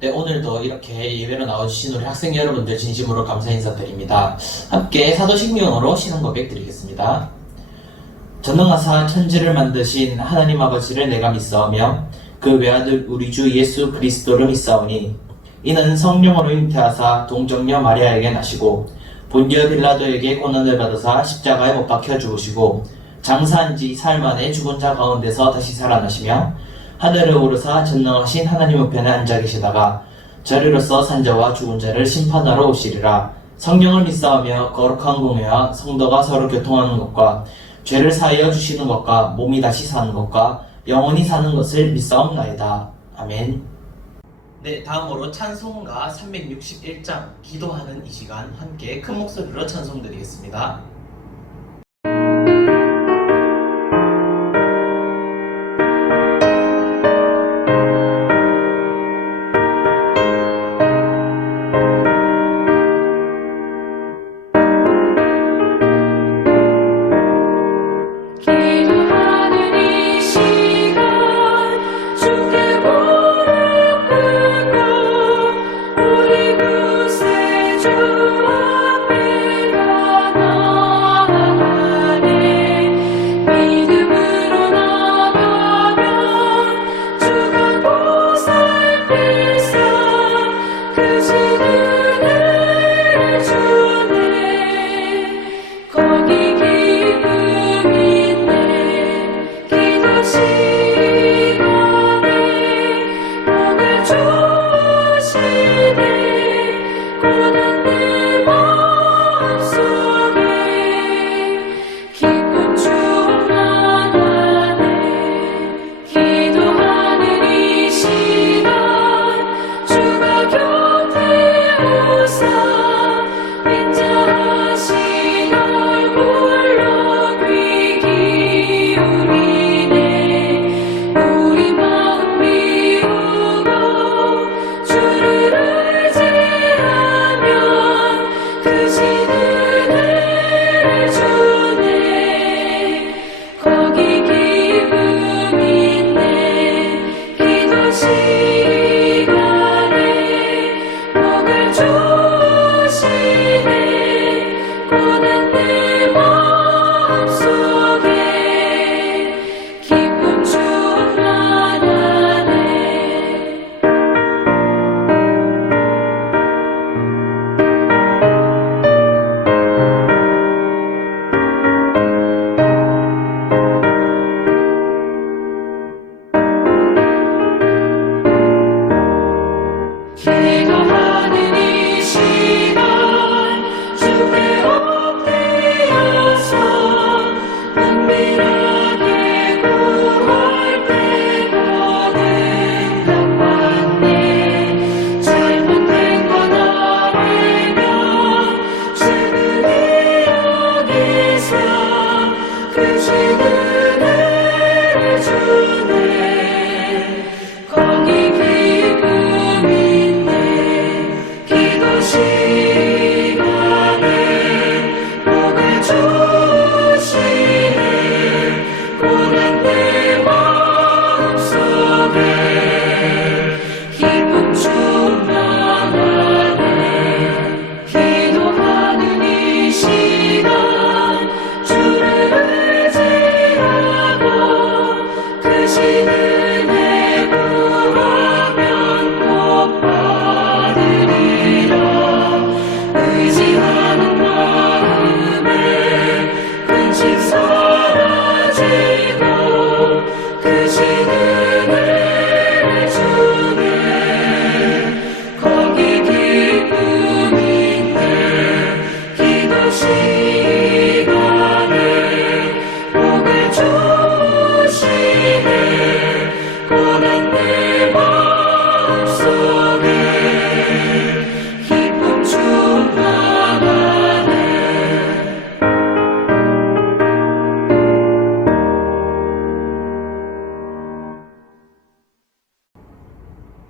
네, 오늘도 이렇게 예배로 나와주신 우리 학생 여러분들 진심으로 감사 인사드립니다. 함께 사도신경으로 신앙 고백 드리겠습니다. 전능하사 천지를 만드신 하나님 아버지를 내가 믿사오며 그 외아들 우리 주 예수 그리스도를 믿사오니 이는 성령으로 잉태하사 동정녀 마리아에게 나시고 본디오 빌라도에게 고난을 받으사 십자가에 못 박혀 죽으시고 장사한 지 사흘 만에 죽은 자 가운데서 다시 살아나시며 하늘에 오르사 전능하신 하나님 우편에 앉아 계시다가 저리로서 산자와 죽은 자를 심판하러 오시리라. 성령을 믿사오며 거룩한 공회와 성도가 서로 교통하는 것과 죄를 사하여 주시는 것과 몸이 다시 사는 것과 영원히 사는 것을 믿사옵나이다. 아멘. 네, 다음으로 찬송가 361장 기도하는 이 시간 함께 큰 목소리로 찬송드리겠습니다.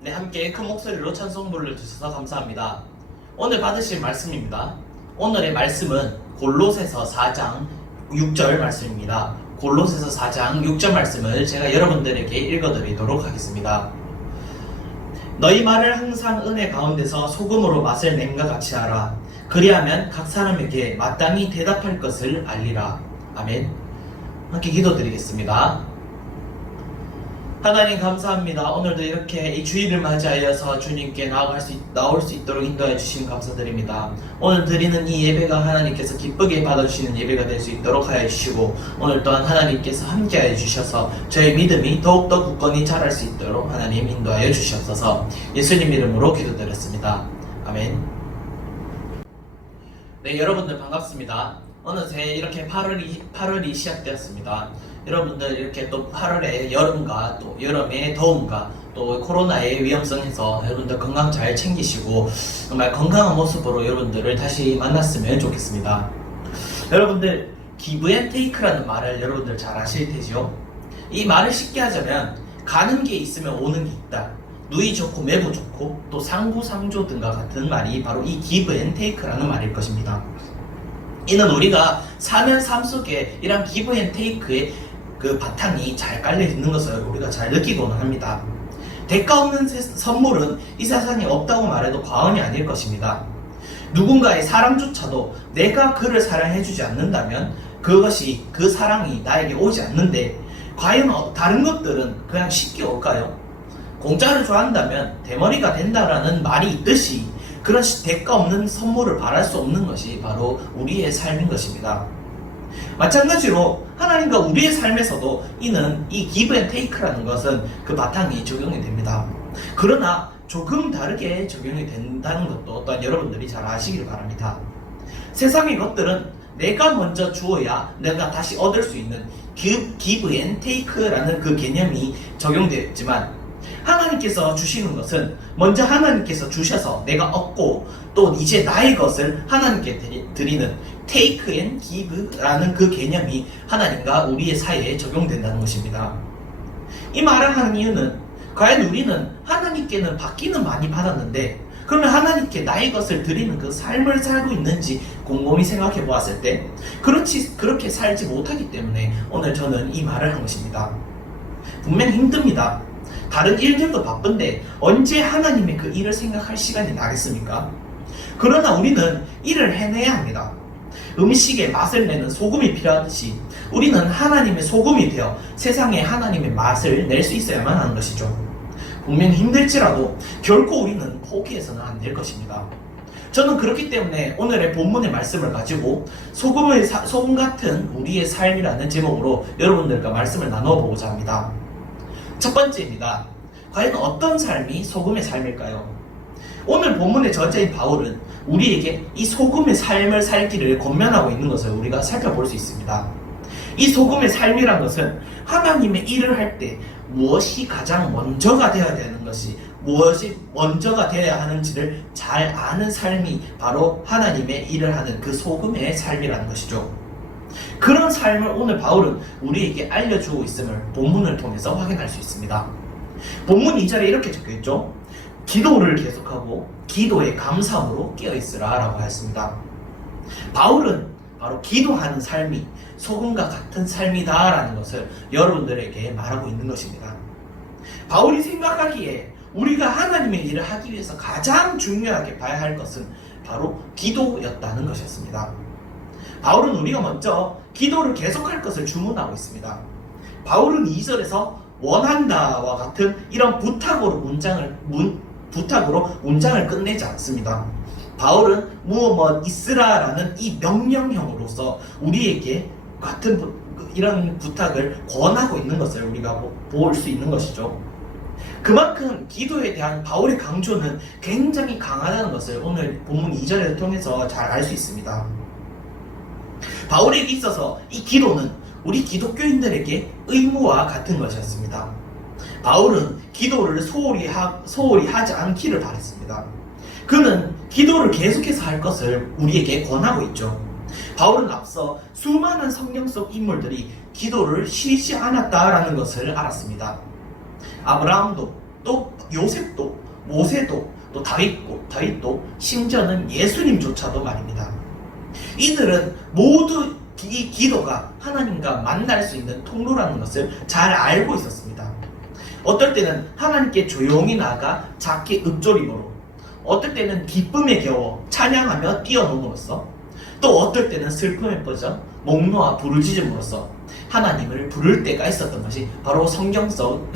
네, 함께 큰 목소리로 찬송 불러주셔서 감사합니다. 오늘 받으실 말씀입니다. 오늘의 말씀은 골로새서 4장 6절 말씀입니다. 골로새서 4장 6절 말씀을 제가 여러분들에게 읽어드리도록 하겠습니다. 너희 말을 항상 은혜 가운데서 소금으로 맛을 냄과 같이 하라. 그리하면 각 사람에게 마땅히 대답할 것을 알리라. 아멘. 함께 기도드리겠습니다. 하나님 감사합니다. 오늘도 이렇게 이 주일을 맞이하여서 주님께 나올 수 있도록 인도해 주신 감사드립니다. 오늘 드리는 이 예배가 하나님께서 기쁘게 받아주시는 예배가 될 수 있도록 하여 주시고, 오늘 또한 하나님께서 함께하여 주셔서 저의 믿음이 더욱더 굳건히 자랄 수 있도록 하나님 인도하여 주시옵소서. 예수님 이름으로 기도드렸습니다. 아멘. 네, 여러분들 반갑습니다. 어느새 이렇게 8월이 시작되었습니다. 여러분들 이렇게 또 8월에 여름과 또 여름의 더움과 또 코로나의 위험성에서 여러분들 건강 잘 챙기시고 정말 건강한 모습으로 여러분들을 다시 만났으면 좋겠습니다. 여러분들 give and take라는 말을 여러분들 잘 아실 테지요? 이 말을 쉽게 하자면 가는 게 있으면 오는 게 있다. 누이 좋고 매부 좋고 또 상부 상조 등과 같은 말이 바로 이 give and take라는 말일 것입니다. 이는 우리가 사는 삶 속에 이런 give and take의 그 바탕이 잘 깔려 있는 것을 우리가 잘 느끼고는 합니다. 대가 없는 선물은 이 세상에 없다고 말해도 과언이 아닐 것입니다. 누군가의 사랑조차도 내가 그를 사랑해주지 않는다면 그것이 그 사랑이 나에게 오지 않는데, 과연 다른 것들은 그냥 쉽게 올까요? 공짜를 좋아한다면 대머리가 된다라는 말이 있듯이 그런 대가 없는 선물을 바랄 수 없는 것이 바로 우리의 삶인 것입니다. 마찬가지로 하나님과 우리의 삶에서도 이는 이 give and take라는 것은 그 바탕이 적용이 됩니다. 그러나 조금 다르게 적용이 된다는 것도 또한 여러분들이 잘 아시길 바랍니다. 세상의 것들은 내가 먼저 주어야 내가 다시 얻을 수 있는 give and take라는 그 개념이 적용되어 있지만, 하나님께서 주시는 것은 먼저 하나님께서 주셔서 내가 얻고 또 이제 나의 것을 하나님께 드리는 take and give라는 그 개념이 하나님과 우리의 사이에 적용된다는 것입니다. 이 말을 하는 이유는 과연 우리는 하나님께는 받기는 많이 받았는데 그러면 하나님께 나의 것을 드리는 그 삶을 살고 있는지 곰곰이 생각해 보았을 때 그렇게 살지 못하기 때문에 오늘 저는 이 말을 한 것입니다. 분명 힘듭니다. 다른 일들도 바쁜데 언제 하나님의 그 일을 생각할 시간이 나겠습니까? 그러나 우리는 일을 해내야 합니다. 음식에 맛을 내는 소금이 필요하듯이 우리는 하나님의 소금이 되어 세상에 하나님의 맛을 낼 수 있어야만 하는 것이죠. 분명히 힘들지라도 결코 우리는 포기해서는 안 될 것입니다. 저는 그렇기 때문에 오늘의 본문의 말씀을 가지고 소금 같은 우리의 삶이라는 제목으로 여러분들과 말씀을 나누어 보고자 합니다. 첫 번째입니다. 과연 어떤 삶이 소금의 삶일까요? 오늘 본문의 저자인 바울은 우리에게 이 소금의 삶을 살기를 권면하고 있는 것을 우리가 살펴볼 수 있습니다. 이 소금의 삶이란 것은 하나님의 일을 할 때 무엇이 가장 먼저가 되어야 되는 것이, 무엇이 먼저가 되어야 하는지를 잘 아는 삶이 바로 하나님의 일을 하는 그 소금의 삶이라는 것이죠. 그런 삶을 오늘 바울은 우리에게 알려주고 있음을 본문을 통해서 확인할 수 있습니다. 본문 2절에 이렇게 적혀있죠. 기도를 계속하고 기도에 감사함으로 깨어있으라 라고 하였습니다. 바울은 바로 기도하는 삶이 소금과 같은 삶이다 라는 것을 여러분들에게 말하고 있는 것입니다. 바울이 생각하기에 우리가 하나님의 일을 하기 위해서 가장 중요하게 봐야 할 것은 바로 기도였다는 것이었습니다. 바울은 우리가 먼저 기도를 계속할 것을 주문하고 있습니다. 바울은 2절에서 원한다와 같은 이런 부탁으로 문장을 끝내지 않습니다. 바울은 무엇 있으라라는 이 명령형으로서 우리에게 같은 이런 부탁을 권하고 있는 것을 우리가 볼 수 있는 것이죠. 그만큼 기도에 대한 바울의 강조는 굉장히 강하다는 것을 오늘 본문 2절을 통해서 잘 알 수 있습니다. 바울에게 있어서 이 기도는 우리 기독교인들에게 의무와 같은 것이었습니다. 바울은 기도를 소홀히 하지 않기를 바랬습니다. 그는 기도를 계속해서 할 것을 우리에게 권하고 있죠. 바울은 앞서 수많은 성경 속 인물들이 기도를 쉬지 않았다라는 것을 알았습니다. 아브라함도, 또 요셉도, 모세도, 또 다윗도, 심지어는 예수님조차도 말입니다. 이들은 모두 이 기도가 하나님과 만날 수 있는 통로라는 것을 잘 알고 있었습니다. 어떨 때는 하나님께 조용히 나아가 작게 읊조림으로, 어떨 때는 기쁨에 겨워 찬양하며 뛰어넘음으로써, 또 어떨 때는 슬픔에 빠져 목 놓아 부르짖음으로써 하나님을 부를 때가 있었던 것이 바로 성경 속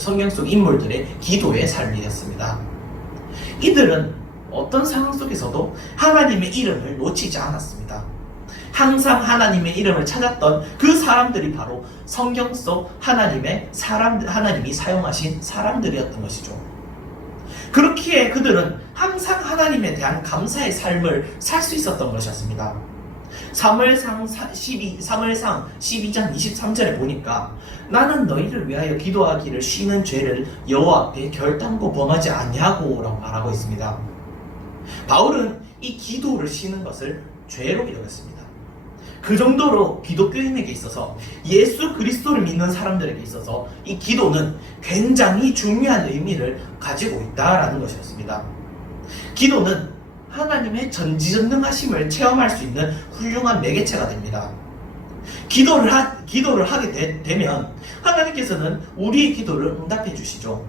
인물들의 기도의 삶이었습니다. 이들은 어떤 상황 속에서도 하나님의 이름을 놓치지 않았습니다. 항상 하나님의 이름을 찾았던 그 사람들이 바로 성경 속 하나님이 사용하신 사람들이었던 것이죠. 그렇기에 그들은 항상 하나님에 대한 감사의 삶을 살 수 있었던 것이었습니다. 사무엘상 12장 23절에 보니까 나는 너희를 위하여 기도하기를 쉬는 죄를 여호와 앞에 결단코 범하지 아니하고 라고 말하고 있습니다. 바울은 이 기도를 쉬는 것을 죄로 여겼습니다. 그 정도로 기독교인에게 있어서, 예수 그리스도를 믿는 사람들에게 있어서 이 기도는 굉장히 중요한 의미를 가지고 있다라는 것이었습니다. 기도는 하나님의 전지전능하심을 체험할 수 있는 훌륭한 매개체가 됩니다. 기도를 하게 되면 하나님께서는 우리의 기도를 응답해 주시죠.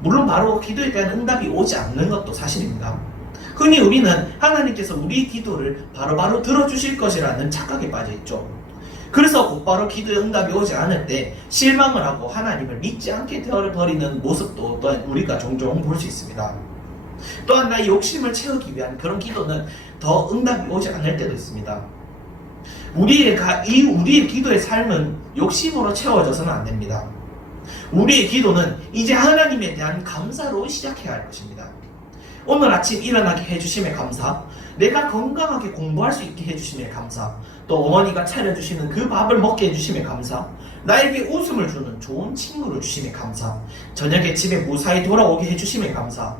물론 바로 기도에 대한 응답이 오지 않는 것도 사실입니다. 흔히 우리는 하나님께서 우리의 기도를 바로바로 들어주실 것이라는 착각에 빠져 있죠. 그래서 곧바로 기도의 응답이 오지 않을 때 실망을 하고 하나님을 믿지 않게 되어버리는 모습도 또한 우리가 종종 볼 수 있습니다. 또한 나의 욕심을 채우기 위한 그런 기도는 더 응답이 오지 않을 때도 있습니다. 우리의 기도의 삶은 욕심으로 채워져서는 안 됩니다. 우리의 기도는 이제 하나님에 대한 감사로 시작해야 할 것입니다. 오늘 아침 일어나게 해주심에 감사, 내가 건강하게 공부할 수 있게 해주심에 감사, 또 어머니가 차려주시는 그 밥을 먹게 해주심에 감사, 나에게 웃음을 주는 좋은 친구를 주심에 감사, 저녁에 집에 무사히 돌아오게 해주심에 감사,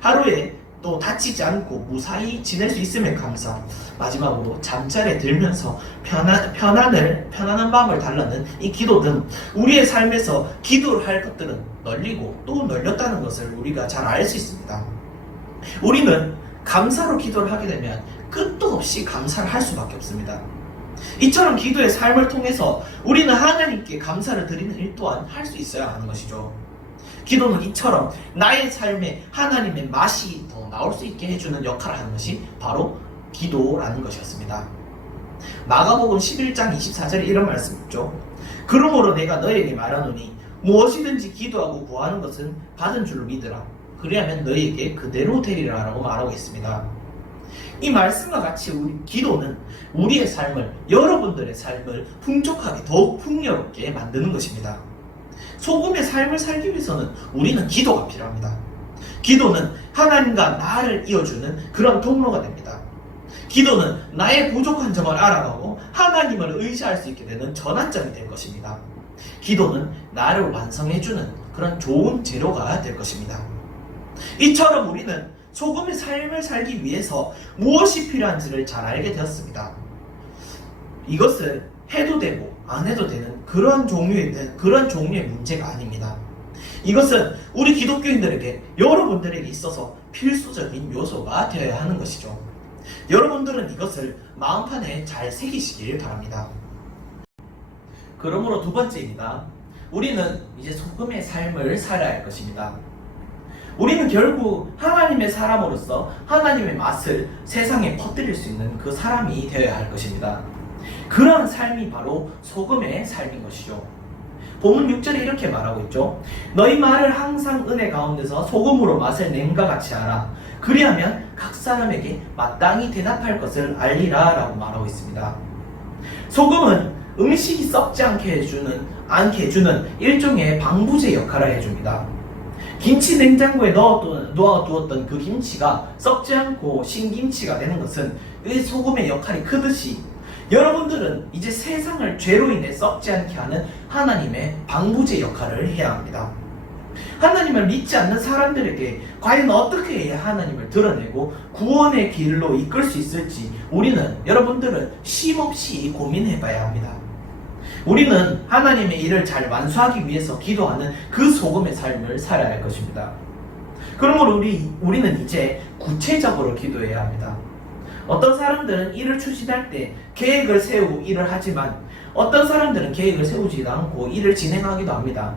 하루에 또 다치지 않고 무사히 지낼 수 있음에 감사, 마지막으로 잠자리에 들면서 편안한 밤을 달라는 이 기도 등 우리의 삶에서 기도를 할 것들은 널리고 또 널렸다는 것을 우리가 잘 알 수 있습니다. 우리는 감사로 기도를 하게 되면 끝도 없이 감사를 할 수밖에 없습니다. 이처럼 기도의 삶을 통해서 우리는 하나님께 감사를 드리는 일 또한 할 수 있어야 하는 것이죠. 기도는 이처럼 나의 삶에 하나님의 맛이 더 나올 수 있게 해주는 역할을 하는 것이 바로 기도라는 것이었습니다. 마가복음 11장 24절에 이런 말씀 있죠. 그러므로 내가 너에게 말하노니 무엇이든지 기도하고 구하는 것은 받은 줄로 믿으라. 그리하면 너희에게 그대로 되리라 라고 말하고 있습니다. 이 말씀과 같이 기도는 우리의 삶을, 여러분들의 삶을 풍족하게, 더욱 풍요롭게 만드는 것입니다. 소금의 삶을 살기 위해서는 우리는 기도가 필요합니다. 기도는 하나님과 나를 이어주는 그런 통로가 됩니다. 기도는 나의 부족한 점을 알아가고 하나님을 의지할 수 있게 되는 전환점이 될 것입니다. 기도는 나를 완성해주는 그런 좋은 재료가 될 것입니다. 이처럼 우리는 소금의 삶을 살기 위해서 무엇이 필요한지를 잘 알게 되었습니다. 이것을 해도 되고 안 해도 되는 그런 종류의 문제가 아닙니다. 이것은 우리 기독교인들에게, 여러분들에게 있어서 필수적인 요소가 되어야 하는 것이죠. 여러분들은 이것을 마음판에 잘 새기시길 바랍니다. 그러므로 두 번째입니다. 우리는 이제 소금의 삶을 살아야 할 것입니다. 우리는 결국 하나님의 사람으로서 하나님의 맛을 세상에 퍼뜨릴 수 있는 그 사람이 되어야 할 것입니다. 그런 삶이 바로 소금의 삶인 것이죠. 본문 6절에 이렇게 말하고 있죠. 너희 말을 항상 은혜 가운데서 소금으로 맛을 냄과 같이 하라. 그리하면 각 사람에게 마땅히 대답할 것을 알리라 라고 말하고 있습니다. 소금은 음식이 썩지 않게 해주는 일종의 방부제 역할을 해줍니다. 김치 냉장고에 넣어두었던 그 김치가 썩지 않고 신김치가 되는 것은 이 소금의 역할이 크듯이, 여러분들은 이제 세상을 죄로 인해 썩지 않게 하는 하나님의 방부제 역할을 해야 합니다. 하나님을 믿지 않는 사람들에게 과연 어떻게 해야 하나님을 드러내고 구원의 길로 이끌 수 있을지 여러분들은 쉼없이 고민해 봐야 합니다. 우리는 하나님의 일을 잘 완수하기 위해서 기도하는 그 소금의 삶을 살아야 할 것입니다. 그러므로 우리는 이제 구체적으로 기도해야 합니다. 어떤 사람들은 일을 추진할 때 계획을 세우고 일을 하지만 어떤 사람들은 계획을 세우지도 않고 일을 진행하기도 합니다.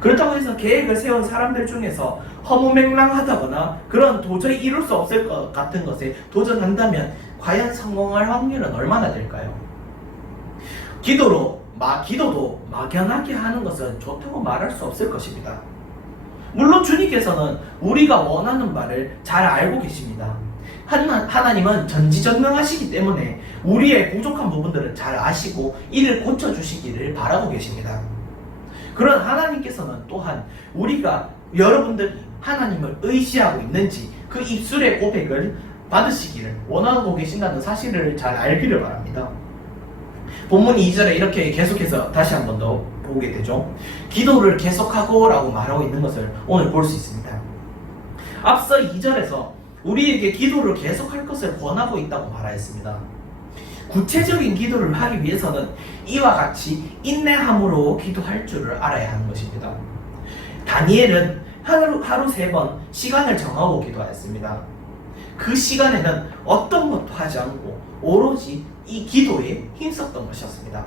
그렇다고 해서 계획을 세운 사람들 중에서 허무맹랑하다거나 그런 도저히 이룰 수 없을 것 같은 것에 도전한다면 과연 성공할 확률은 얼마나 될까요? 기도도 막연하게 하는 것은 좋다고 말할 수 없을 것입니다. 물론 주님께서는 우리가 원하는 바를 잘 알고 계십니다. 하나님은 전지전능하시기 때문에 우리의 부족한 부분들을 잘 아시고 이를 고쳐주시기를 바라고 계십니다. 그런 하나님께서는 또한 우리가 여러분들이 하나님을 의지하고 있는지 그 입술의 고백을 받으시기를 원하고 계신다는 사실을 잘 알기를 바랍니다. 본문 2절에 이렇게 계속해서 다시 한 번 더 보게 되죠. 기도를 계속하고 라고 말하고 있는 것을 오늘 볼 수 있습니다. 앞서 2절에서 우리에게 기도를 계속할 것을 권하고 있다고 말하였습니다. 구체적인 기도를 하기 위해서는 이와 같이 인내함으로 기도할 줄을 알아야 하는 것입니다. 다니엘은 하루 3번 시간을 정하고 기도하였습니다. 그 시간에는 어떤 것도 하지 않고 오로지 이 기도에 힘썼던 것이었습니다.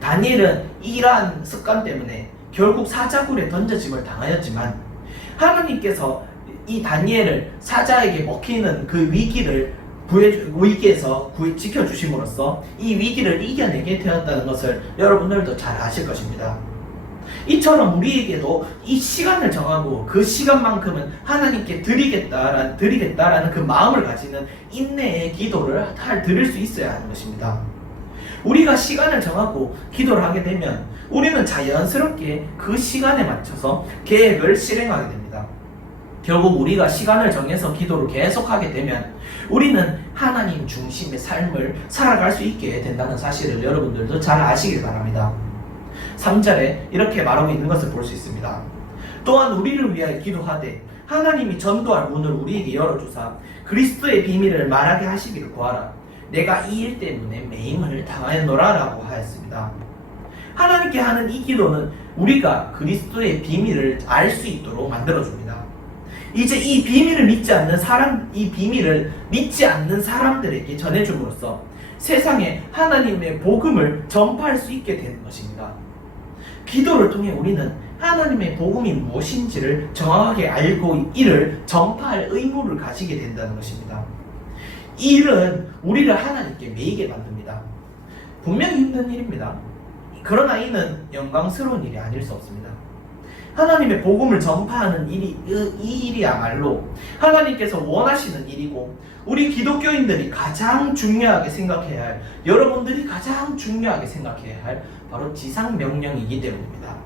다니엘은 이러한 습관 때문에 결국 사자굴에 던져짐을 당하였지만 하나님께서 이 다니엘을 사자에게 먹히는 그 위기에서 지켜주심으로써 이 위기를 이겨내게 되었다는 것을 여러분들도 잘 아실 것입니다. 이처럼 우리에게도 이 시간을 정하고 그 시간만큼은 하나님께 드리겠다라는 그 마음을 가지는 인내의 기도를 드릴 수 있어야 하는 것입니다. 우리가 시간을 정하고 기도를 하게 되면 우리는 자연스럽게 그 시간에 맞춰서 계획을 실행하게 됩니다. 결국 우리가 시간을 정해서 기도를 계속하게 되면 우리는 하나님 중심의 삶을 살아갈 수 있게 된다는 사실을 여러분들도 잘 아시길 바랍니다. 3절에 이렇게 말하고 있는 것을 볼 수 있습니다. 또한 우리를 위하여 기도하되 하나님이 전도할 문을 우리에게 열어주사 그리스도의 비밀을 말하게 하시기를 구하라. 내가 이 일 때문에 매임을 당하였노라 라고 하였습니다. 하나님께 하는 이 기도는 우리가 그리스도의 비밀을 알 수 있도록 만들어줍니다. 이제 이 비밀을 믿지 않는 사람들에게 전해줌으로써 세상에 하나님의 복음을 전파할 수 있게 되는 것입니다. 기도를 통해 우리는 하나님의 복음이 무엇인지를 정확하게 알고 이를 전파할 의무를 가지게 된다는 것입니다. 이 일은 우리를 하나님께 매이게 만듭니다. 분명히 힘든 일입니다. 그러나 이는 영광스러운 일이 아닐 수 없습니다. 하나님의 복음을 전파하는 이 일이야말로 하나님께서 원하시는 일이고 우리 기독교인들이 가장 중요하게 생각해야 할, 여러분들이 가장 중요하게 생각해야 할 바로 지상명령이기 때문입니다.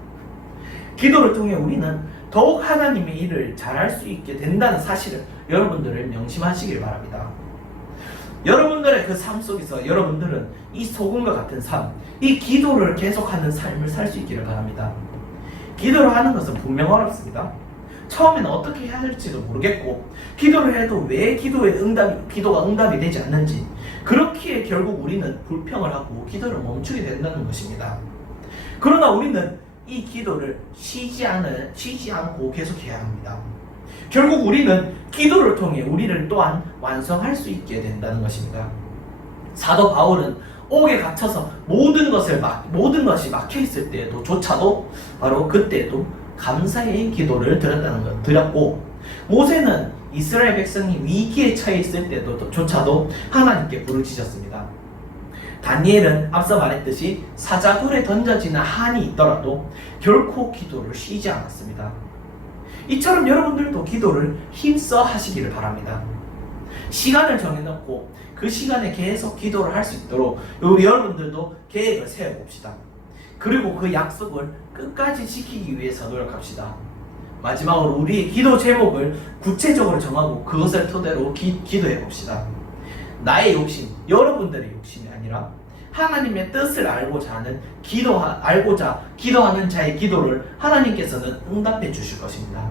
기도를 통해 우리는 더욱 하나님의 일을 잘할 수 있게 된다는 사실을 여러분들을 명심하시길 바랍니다. 여러분들의 그 삶 속에서 여러분들은 이 소금과 같은 삶, 이 기도를 계속하는 삶을 살 수 있기를 바랍니다. 기도를 하는 것은 분명 어렵습니다. 처음에는 어떻게 해야 할지도 모르겠고 기도를 해도 왜 기도가 응답이 되지 않는지 그렇기에 결국 우리는 불평을 하고 기도를 멈추게 된다는 것입니다. 그러나 우리는 이 기도를 쉬지 않고 계속해야 합니다. 결국 우리는 기도를 통해 우리를 또한 완성할 수 있게 된다는 것입니다. 사도 바울은 옥에 갇혀서 모든 것이 막혀 있을 때조차도 바로 그때도 감사의 기도를 드렸고 모세는 이스라엘 백성이 위기에 처해 있을 때조차도 하나님께 부르짖었습니다. 다니엘은 앞서 말했듯이 사자굴에 던져지는 한이 있더라도 결코 기도를 쉬지 않았습니다. 이처럼 여러분들도 기도를 힘써 하시기를 바랍니다. 시간을 정해놓고 그 시간에 계속 기도를 할 수 있도록 우리 여러분들도 계획을 세워봅시다. 그리고 그 약속을 끝까지 지키기 위해서 노력합시다. 마지막으로 우리의 기도 제목을 구체적으로 정하고 그것을 토대로 기도해봅시다. 나의 욕심, 여러분들의 욕심이 아니라 하나님의 뜻을 알고자 기도하는 자의 기도를 하나님께서는 응답해 주실 것입니다.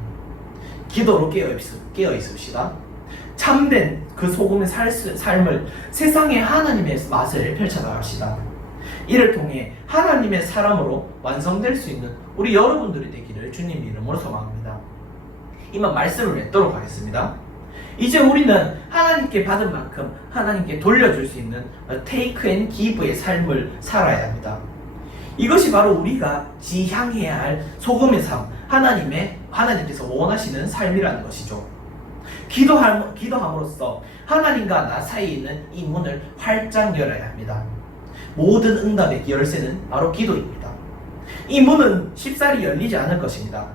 기도로 깨어 있읍시다. 참된 그 소금의 삶을 세상에 하나님의 맛을 펼쳐나갑시다. 이를 통해 하나님의 사람으로 완성될 수 있는 우리 여러분들이 되기를 주님 이름으로 소망합니다. 이만 말씀을 맺도록 하겠습니다. 이제 우리는 하나님께 받은 만큼 하나님께 돌려줄 수 있는 take and give의 삶을 살아야 합니다. 이것이 바로 우리가 지향해야 할 소금의 삶, 하나님께서 원하시는 삶이라는 것이죠. 기도함으로써 하나님과 나 사이에 있는 이 문을 활짝 열어야 합니다. 모든 응답의 열쇠는 바로 기도입니다. 이 문은 쉽사리 열리지 않을 것입니다.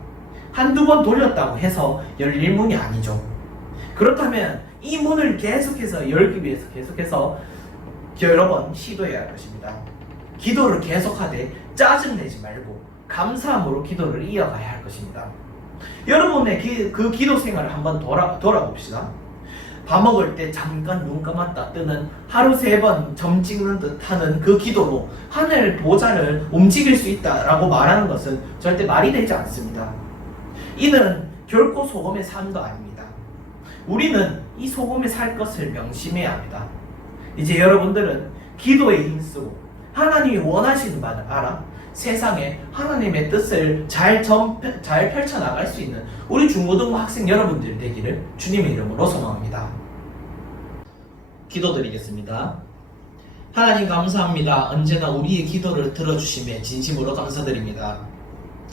한두 번 돌렸다고 해서 열릴 문이 아니죠. 그렇다면 이 문을 계속해서 열기 위해서 계속해서 여러 번 시도해야 할 것입니다. 기도를 계속하되 짜증내지 말고 감사함으로 기도를 이어가야 할 것입니다. 여러분의 그 기도 생활을 한번 돌아봅시다. 밥 먹을 때 잠깐 눈 감았다 뜨는 하루 3번 점 찍는 듯 하는 그 기도로 하늘 보좌를 움직일 수 있다라고 말하는 것은 절대 말이 되지 않습니다. 이는 결코 소금의 삶도 아닙니다. 우리는 이 소금에 살 것을 명심해야 합니다. 이제 여러분들은 기도에 힘쓰고 하나님이 원하시는 바를 알아 세상에 하나님의 뜻을 잘 펼쳐나갈 수 있는 우리 중고등부 학생 여러분들 되기를 주님의 이름으로 소망합니다. 기도드리겠습니다. 하나님 감사합니다. 언제나 우리의 기도를 들어주심에 진심으로 감사드립니다.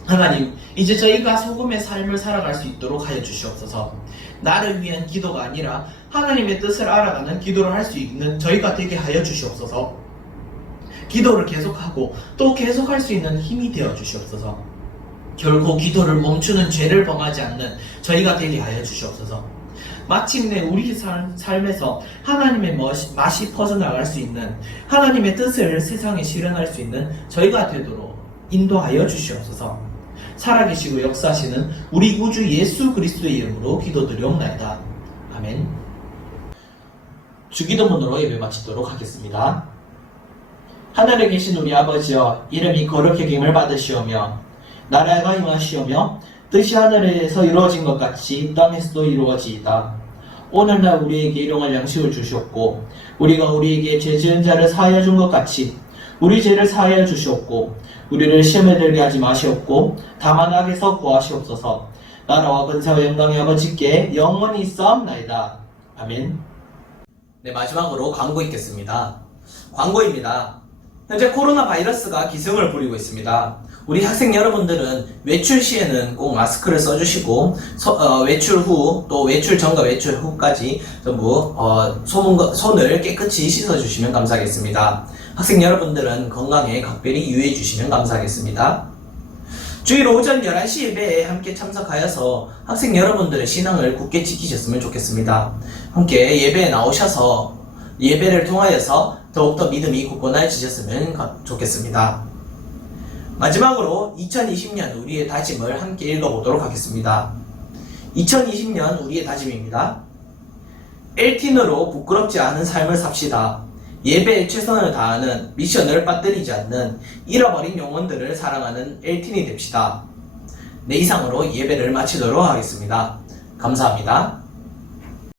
하나님, 이제 저희가 소금의 삶을 살아갈 수 있도록 하여 주시옵소서. 나를 위한 기도가 아니라 하나님의 뜻을 알아가는 기도를 할 수 있는 저희가 되게 하여 주시옵소서. 기도를 계속하고 또 계속할 수 있는 힘이 되어 주시옵소서. 결코 기도를 멈추는 죄를 범하지 않는 저희가 되게 하여 주시옵소서. 마침내 우리 삶에서 하나님의 맛이 퍼져나갈 수 있는 하나님의 뜻을 세상에 실현할 수 있는 저희가 되도록 인도하여 주시옵소서. 살아계시고 역사하시는 우리 구주 예수 그리스도의 이름으로 기도드리옵나이다. 아멘. 주기도문으로 예배 마치도록 하겠습니다. 하늘에 계신 우리 아버지여, 이름이 거룩히 여김을 받으시오며 나라가 임하시오며 뜻이 하늘에서 이루어진 것 같이 땅에서도 이루어지이다. 오늘날 우리에게 일용할 양식을 주시옵고 우리가 우리에게 죄 지은 자를 사하여 준 것 같이 우리 죄를 사하여 주시옵고 우리를 시험에 들게 하지 마시옵고 다만 악에서 구하시옵소서. 나라와 근세와 영광의 아버지께 영원히 있사옵나이다. 아멘. 네, 마지막으로 광고 있겠습니다. 광고입니다. 현재 코로나 바이러스가 기승을 부리고 있습니다. 우리 학생 여러분들은 외출 시에는 꼭 마스크를 써주시고 외출 후 또 외출 전과 외출 후까지 전부 손을 깨끗이 씻어주시면 감사하겠습니다. 학생 여러분들은 건강에 각별히 유의해 주시면 감사하겠습니다. 주일 오전 11시 예배에 함께 참석하여서 학생 여러분들의 신앙을 굳게 지키셨으면 좋겠습니다. 함께 예배에 나오셔서 예배를 통하여서 더욱더 믿음이 굳건해지셨으면 좋겠습니다. 마지막으로 2020년 우리의 다짐을 함께 읽어보도록 하겠습니다. 2020년 우리의 다짐입니다. 엘틴으로 부끄럽지 않은 삶을 삽시다. 예배에 최선을 다하는, 미션을 빠뜨리지 않는, 잃어버린 영혼들을 사랑하는 엘틴이 됩시다. 네, 이상으로 예배를 마치도록 하겠습니다. 감사합니다.